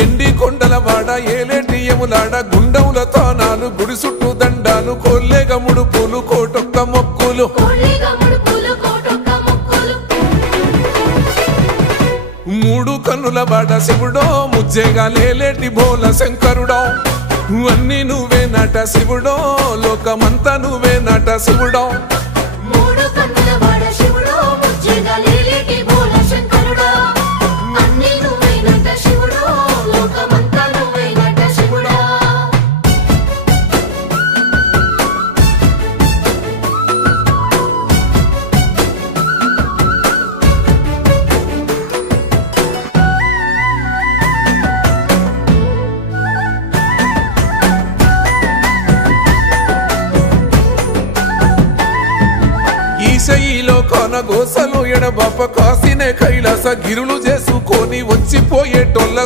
ఎండి కొండల వాడ ఏలేటి యములాడ గుండముల తానాలు గుడి చుట్టూ దండాలు కోల్లేగ ముడుపులు కోటొక్క మొక్కులు మూడు కన్నుల వాడ శివుడో ముజ్జేగా లేలేటి భోల శంకరుడో అన్ని నువ్వే నట శివుడో లోకమంతా నువ్వే నట శివుడో ఈశయిలో కొన గోసలు ఎడబాప కాసినే కైలాస గిరులు చేసుకొని వచ్చిపోయేటోళ్ళ